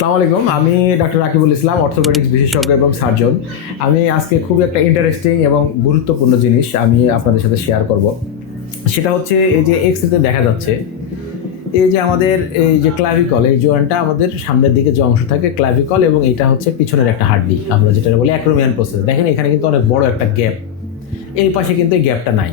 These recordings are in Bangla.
আসসালামু আলাইকুম। আমি ডক্টর রাকিবুল ইসলাম অর্থোপেডিক্স বিশেষজ্ঞ এবং সার্জন আমি আজকে খুব একটা ইন্টারেস্টিং এবং গুরুত্বপূর্ণ জিনিস আমি আপনাদের সাথে শেয়ার করব। সেটা হচ্ছে এই যে এক্স রেতে দেখা যাচ্ছে, এই যে আমাদের এই যে ক্লাভিকল এই জয়েন্টটা আমাদের সামনের দিকে যে অংশ থাকে ক্লাভিকল এবং এটা হচ্ছে পিছনের একটা হাড্ডি। আমরা যেটা বলি অ্যাক্রোমিয়ান প্রসেস দেখেন এখানে কিন্তু অনেক বড় একটা গ্যাপ এই পাশে কিন্তু এই গ্যাপটা নাই।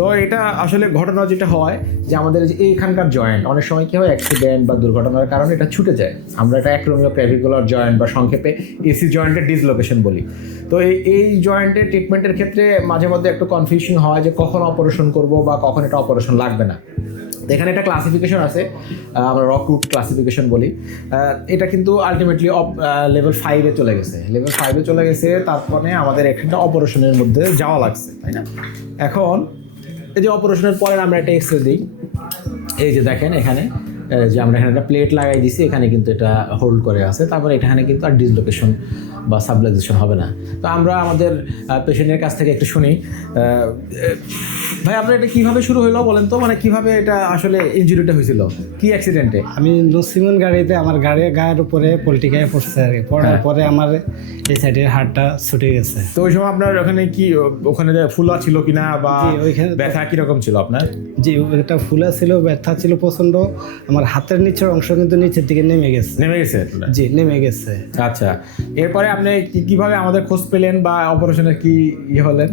তো এটা আসলে ঘটনা যেটা হয় যে আমাদের এইখানকার জয়েন্ট অনেক সময় কি হয় অ্যাক্সিডেন্ট বা দুর্ঘটনার কারণে এটা ছুটে যায়। আমরা এটা অ্যাক্রোমিও ক্যাভিকুলার জয়েন্ট বা সংক্ষেপে এসি জয়েন্টের ডিসলোকেশন বলি। তো এই এই জয়েন্টের ট্রিটমেন্টের ক্ষেত্রে মাঝে মধ্যে একটু কনফিউশন হয় যে কখন অপারেশন করব বা কখন এটা অপারেশন লাগবে না। এখানে একটা ক্লাসিফিকেশন আছে আমরা রক রকরুট ক্লাসিফিকেশন বলি। এটা কিন্তু আলটিমেটলি লেভেল ফাইভে চলে গেছে। লেভেল ফাইভে চলে গেছে, তারপরে আমাদের একটা অপারেশনের মধ্যে যাওয়া লাগছে, তাই না? এখন এই যে অপারেশনের পরে আমরা একটা এক্সরে দিই। এই যে দেখেন এখানে যে আমরা এখানে একটা প্লেট লাগাই দিছি, এখানে কিন্তু এটা হোল্ড করে আছে। তারপরে এখানে কিন্তু আর ডিসলোকেশন বা সাবলাইজেশন হবে না। তো আমরা আমাদের পেশেন্টের কাছ থেকে একটু শুনি। ভাই আপনার এটা কীভাবে শুরু হলো বলেন তো? মানে কীভাবে এটা আসলে ইনজুরিটা হয়েছিল? কি অ্যাক্সিডেন্টে আমি নসিমন গাড়িতে আমার গাড়ি গায়ের উপরে পোল্ট্রি গায়ে পড়ছে আর কি। পড়ার হ্যাঁ। পরে আমার এই সাইডের হাড়টা ছুটে গেছে। তো ওই সময় আপনার ওখানে কি ওখানে যে ফুলা ছিল কিনা বা জি, ওইখানে- ব্যথা কীরকম ছিল আপনার? যে এটা ফুলা ছিল ব্যথা ছিল প্রচণ্ড আমার হাতের নিচের অংশ কিন্তু নিচের দিকে নেমে গেছে। নেমে গেছে জি নেমে গেছে। আচ্ছা। এরপরে আপনি কীভাবে আমাদের খোঁজ পেলেন বা অপারেশনের কি ইয়ে হলেন?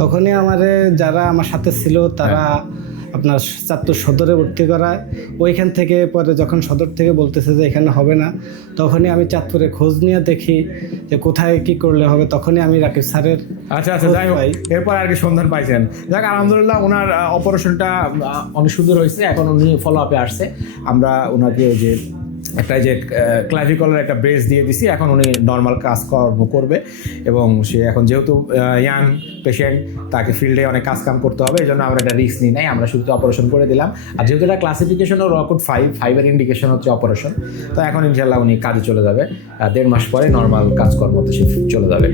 তখনই আমার যারা আমার সাথে ছিল তারা আপনার চাঁদপুর সদরে ভর্তি করায়। ওইখান থেকে পরে যখন সদর থেকে বলতেছে যে এখানে হবে না তখনই আমি চাঁদপুরে খোঁজ নিয়ে দেখি যে কোথায় কি করলে হবে। তখনই আমি রাকিব স্যারের আচ্ছা আচ্ছা যাই হোক এরপর আর কি সন্ধান পাইছেন। যাক আলহামদুলিল্লাহ ওনার অপারেশনটা অনেক সুন্দর হয়েছে। এখন উনি ফলো আপে আসছে। আমরা ওনাকে ওই যে একটা যে ক্লাভিকলের একটা ব্রেস দিয়ে দিছি, এখন উনি নর্মাল কাজকর্ম করবে এবং সে এখন যেহেতু ইয়াং পেশেন্ট তাকে ফিল্ডে অনেক কাজ কাম করতে হবে এই জন্য আমরা একটা রিস্ক নিই নাই, আমরা শুধু অপারেশন করে দিলাম। আর যেহেতু এটা ক্লাসিফিকেশন ও রকুট ফাইভ ফাইভের ইন্ডিকেশন হচ্ছে অপারেশন তো এখন ইনশাল্লাহ উনি কাজে চলে যাবে। দেড় মাস পরে নর্মাল কাজকর্মতে সে চলে যাবে।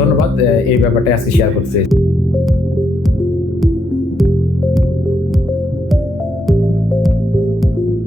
ধন্যবাদ এই ব্যাপারটা আজকে শেয়ার করতে